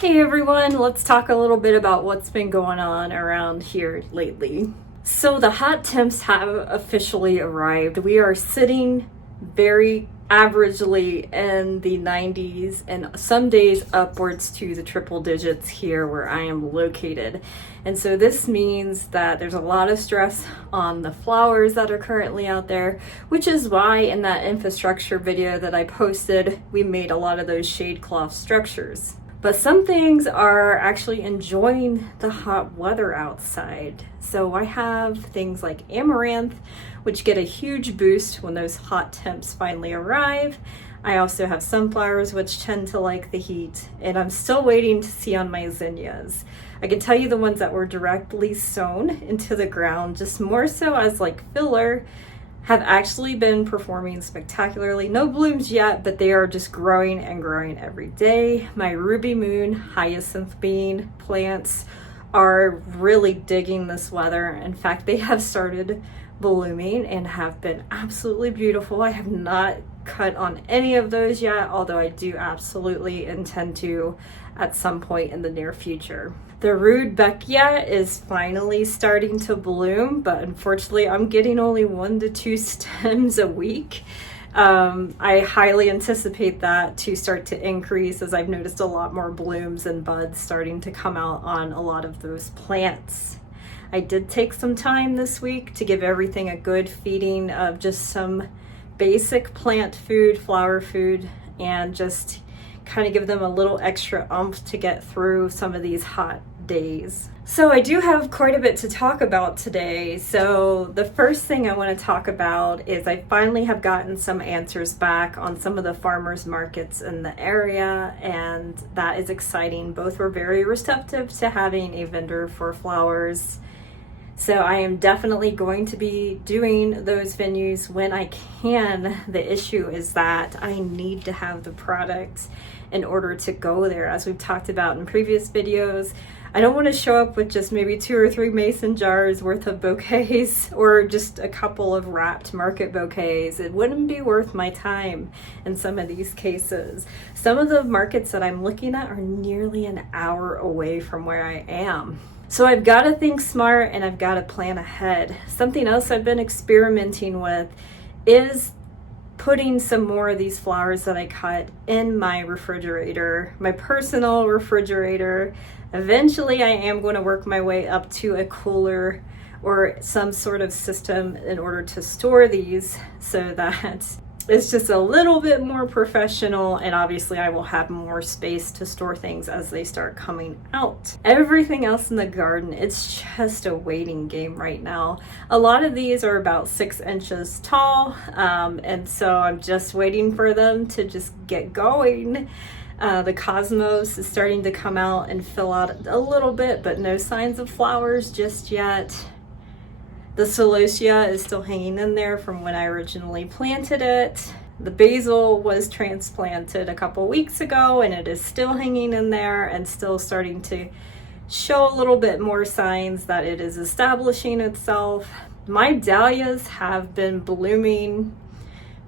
Hey everyone, let's talk a little bit about what's been going on around here lately. So the hot temps have officially arrived. We are sitting very averagely in the 90s and some days upwards to the triple digits here where I am located. And so this means that there's a lot of stress on the flowers that are currently out there, which is why in that infrastructure video that I posted, we made a lot of those shade cloth structures. But some things are actually enjoying the hot weather outside. So I have things like amaranth, which get a huge boost when those hot temps finally arrive. I also have sunflowers, which tend to like the heat, and I'm still waiting to see on my zinnias. I can tell you the ones that were directly sown into the ground, just more so as like filler, have actually been performing spectacularly. No blooms yet, but they are just growing and growing every day. My ruby moon, hyacinth bean plants are really digging this weather. In fact, they have started blooming and have been absolutely beautiful. I have not cut on any of those yet, although I do absolutely intend to at some point in the near future. The rudbeckia is finally starting to bloom, but unfortunately I'm getting only 1 to 2 stems a week. I highly anticipate that to start to increase as I've noticed a lot more blooms and buds starting to come out on a lot of those plants. I did take some time this week to give everything a good feeding of just some basic plant food, flower food, and just kind of give them a little extra oomph to get through some of these hot days. So I do have quite a bit to talk about today. So the first thing I want to talk about is I finally have gotten some answers back on some of the farmers markets in the area, and that is exciting. Both were very receptive to having a vendor for flowers. So I am definitely going to be doing those venues when I can. The issue is that I need to have the product in order to go there. As we've talked about in previous videos, I don't want to show up with just maybe 2 or 3 mason jars worth of bouquets or just a couple of wrapped market bouquets. It wouldn't be worth my time in some of these cases. Some of the markets that I'm looking at are nearly an hour away from where I am. So I've got to think smart and I've got to plan ahead. Something else I've been experimenting with is putting some more of these flowers that I cut in my refrigerator, my personal refrigerator. Eventually I am going to work my way up to a cooler or some sort of system in order to store these so that it's just a little bit more professional, and obviously I will have more space to store things as they start coming out. Everything else in the garden, it's just a waiting game right now. A lot of these are about 6 inches tall, and so I'm just waiting for them to just get going. The cosmos is starting to come out and fill out a little bit, but no signs of flowers just yet. The celosia is still hanging in there from when I originally planted it. The basil was transplanted a couple weeks ago and it is still hanging in there and still starting to show a little bit more signs that it is establishing itself. My dahlias have been blooming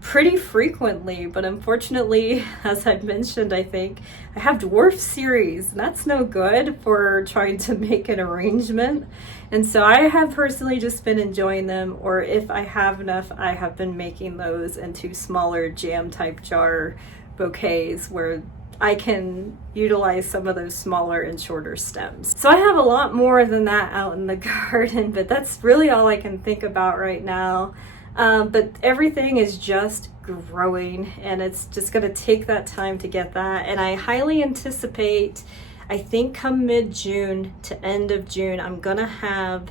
pretty frequently, but unfortunately, as I've mentioned, I think I have dwarf series, and that's no good for trying to make an arrangement. And so I have personally just been enjoying them, or if I have enough, I have been making those into smaller jam type jar bouquets where I can utilize some of those smaller and shorter stems. So I have a lot more than that out in the garden, but that's really all I can think about right now. But everything is just growing, and it's just going to take that time to get that. And I highly anticipate, I think come mid-June to end of June, I'm going to have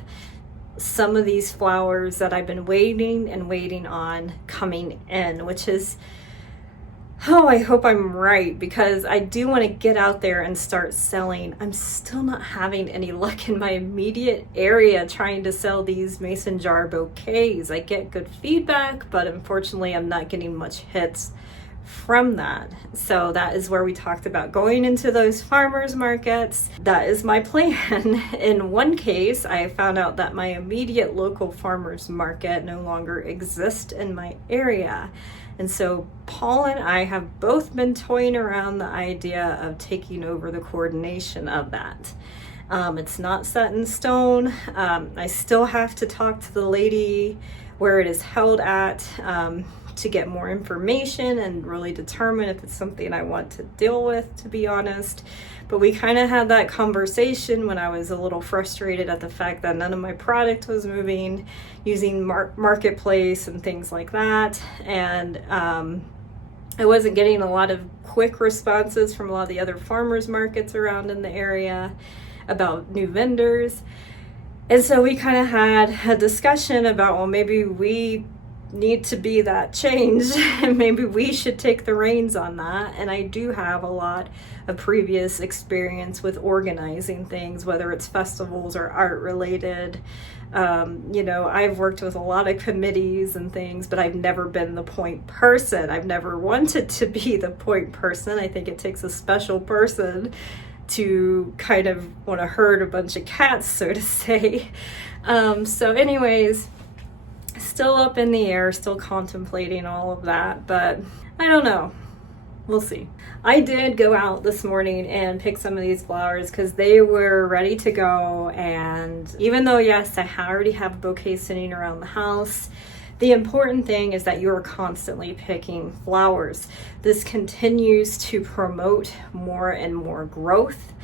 some of these flowers that I've been waiting and waiting on coming in, which is, oh, I hope I'm right, because I do want to get out there and start selling. I'm still not having any luck in my immediate area trying to sell these mason jar bouquets. I get good feedback, but unfortunately I'm not getting much hits from that. So that is where we talked about going into those farmers markets. That is my plan. In one case, I found out that my immediate local farmers market no longer exists in my area. And so Paul and I have both been toying around the idea of taking over the coordination of that. It's not set in stone. I still have to talk to the lady where it is held at to get more information and really determine if it's something I want to deal with, to be honest. But we kind of had that conversation when I was a little frustrated at the fact that none of my product was moving using Marketplace and things like that. And I wasn't getting a lot of quick responses from a lot of the other farmers markets around in the area about new vendors. And so we kind of had a discussion about, well, maybe we need to be that change and maybe we should take the reins on that. And I do have a lot of previous experience with organizing things, whether it's festivals or art related. I've worked with a lot of committees and things, but I've never been the point person. I've never wanted to be the point person. I think it takes a special person to kind of want to herd a bunch of cats, so to say. So anyways, still up in the air, still contemplating all of that, but I don't know. We'll see. I did go out this morning and pick some of these flowers because they were ready to go. And even though, yes, I already have a bouquet sitting around the house, the important thing is that you are constantly picking flowers. This continues to promote more and more growth.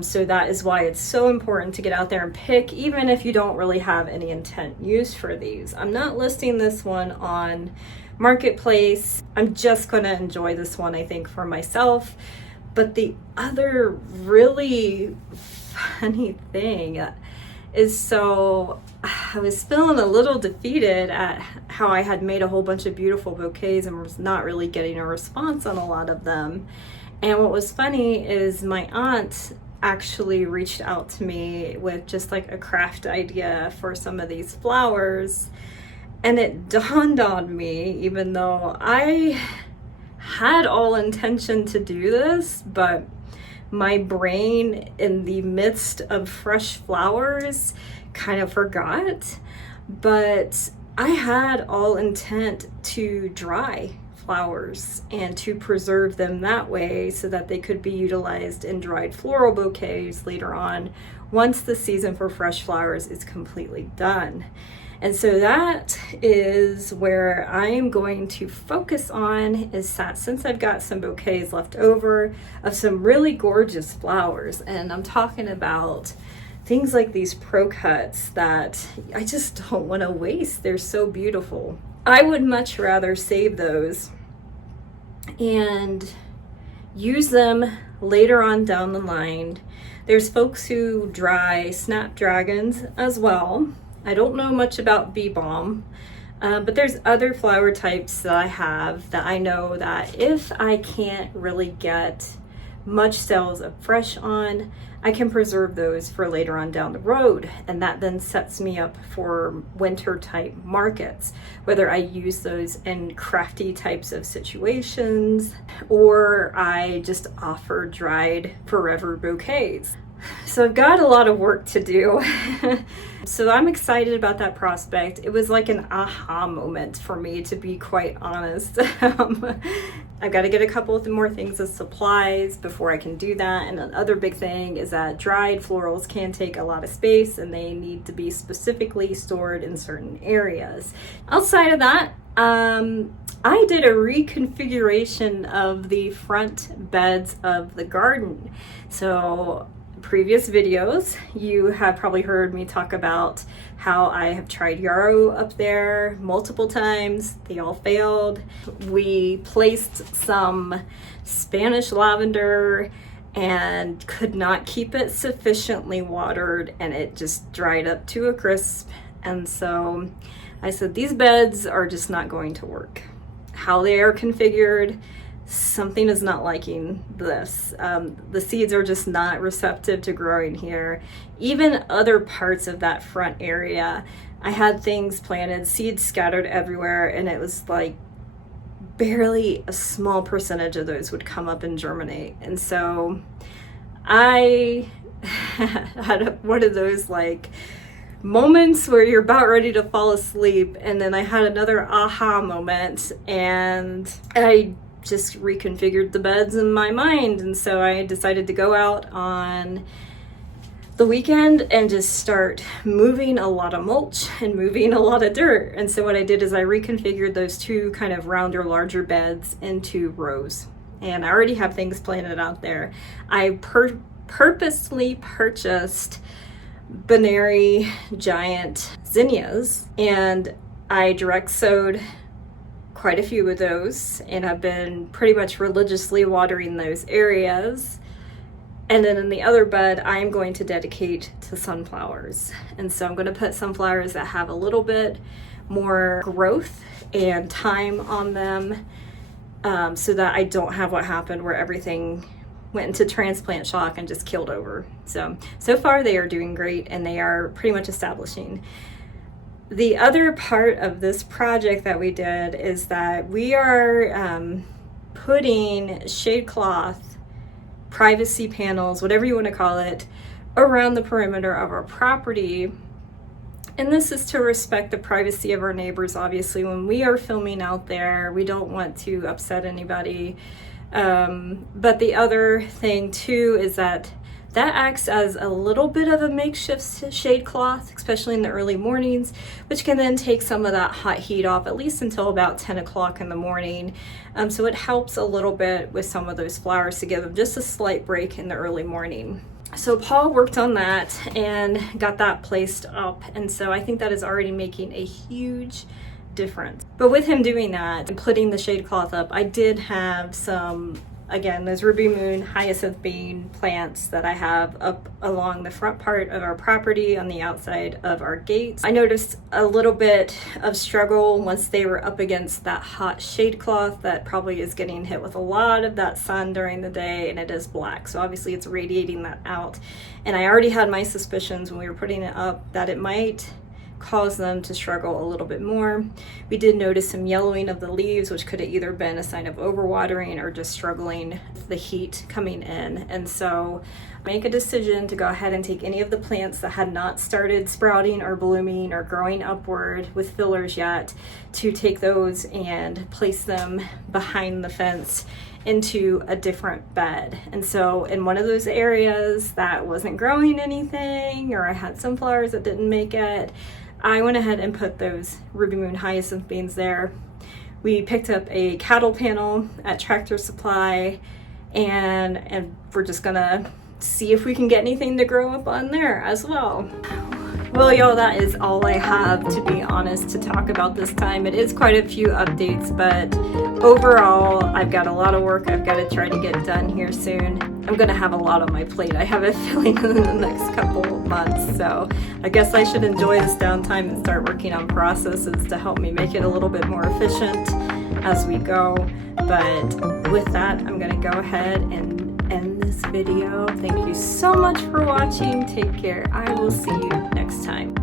So that is why it's so important to get out there and pick, even if you don't really have any intent use for these. I'm not listing this one on Marketplace. I'm just going to enjoy this one, I think, for myself. But the other really funny thing is, so I was feeling a little defeated at how I had made a whole bunch of beautiful bouquets and was not really getting a response on a lot of them. And what was funny is my aunt actually reached out to me with just like a craft idea for some of these flowers. And it dawned on me, even though I had all intention to do this, but my brain in the midst of fresh flowers kind of forgot. But I had all intent to dry flowers and to preserve them that way so that they could be utilized in dried floral bouquets later on once the season for fresh flowers is completely done. And so that is where I am going to focus on, is that since I've got some bouquets left over of some really gorgeous flowers, and I'm talking about things like these pro cuts that I just don't want to waste. They're so beautiful. I would much rather save those and use them later on down the line. There's folks who dry snapdragons as well. I don't know much about bee balm, but there's other flower types that I have that I know that if I can't really get much sales of fresh on, I can preserve those for later on down the road. And that then sets me up for winter type markets, whether I use those in crafty types of situations or I just offer dried forever bouquets. So I've got a lot of work to do. So I'm excited about that prospect. It was like an aha moment for me, to be quite honest. I've got to get a couple of more things as supplies before I can do that. And another big thing is that dried florals can take a lot of space and they need to be specifically stored in certain areas. Outside of that, I did a reconfiguration of the front beds of the garden. So previous videos, you have probably heard me talk about how I have tried yarrow up there multiple times. They all failed. We placed some Spanish lavender and could not keep it sufficiently watered, and it just dried up to a crisp. And so I said, these beds are just not going to work. How they are configured, something is not liking this. The seeds are just not receptive to growing here. Even other parts of that front area, I had things planted, seeds scattered everywhere, and it was like barely a small percentage of those would come up and germinate. And so I had one of those like moments where you're about ready to fall asleep, and then I had another aha moment, and I just reconfigured the beds in my mind. And so I decided to go out on the weekend and just start moving a lot of mulch and moving a lot of dirt. And so what I did is I reconfigured those two kind of rounder, larger beds into rows. And I already have things planted out there. I purposely purchased Binary giant zinnias, and I direct sowed quite a few of those, and I've been pretty much religiously watering those areas. And then in the other bed, I'm going to dedicate to sunflowers. And so I'm going to put sunflowers that have a little bit more growth and time on them, so that I don't have what happened where everything went into transplant shock and just killed over. So far they are doing great, and they are pretty much establishing. The other part of this project that we did is that we are putting shade cloth, privacy panels, whatever you want to call it, around the perimeter of our property. And this is to respect the privacy of our neighbors. Obviously, when we are filming out there, we don't want to upset anybody. But the other thing too is that acts as a little bit of a makeshift shade cloth, especially in the early mornings, which can then take some of that hot heat off, at least until about 10 o'clock in the morning. So it helps a little bit with some of those flowers to give them just a slight break in the early morning. So Paul worked on that and got that placed up. And so I think that is already making a huge difference. But with him doing that and putting the shade cloth up, I did have some, again, those ruby moon hyacinth bean plants that I have up along the front part of our property on the outside of our gates. I noticed a little bit of struggle once they were up against that hot shade cloth that probably is getting hit with a lot of that sun during the day, and it is black. So obviously it's radiating that out. And I already had my suspicions when we were putting it up that it might cause them to struggle a little bit more. We did notice some yellowing of the leaves, which could have either been a sign of overwatering or just struggling with the heat coming in. And so make a decision to go ahead and take any of the plants that had not started sprouting or blooming or growing upward with fillers yet, to take those and place them behind the fence into a different bed. And so in one of those areas that wasn't growing anything, or I had some flowers that didn't make it, I went ahead and put those ruby moon hyacinth beans there. We picked up a cattle panel at Tractor Supply, and we're just gonna see if we can get anything to grow up on there as well. Well, y'all, that is all I have, to be honest, to talk about this time. It is quite a few updates, but overall, I've got a lot of work I've got to try to get done here soon. I'm going to have a lot on my plate, I have a feeling, in the next couple of months. So I guess I should enjoy this downtime and start working on processes to help me make it a little bit more efficient as we go. But with that, I'm going to go ahead and end this video. Thank you so much for watching. Take care. I will see you next time.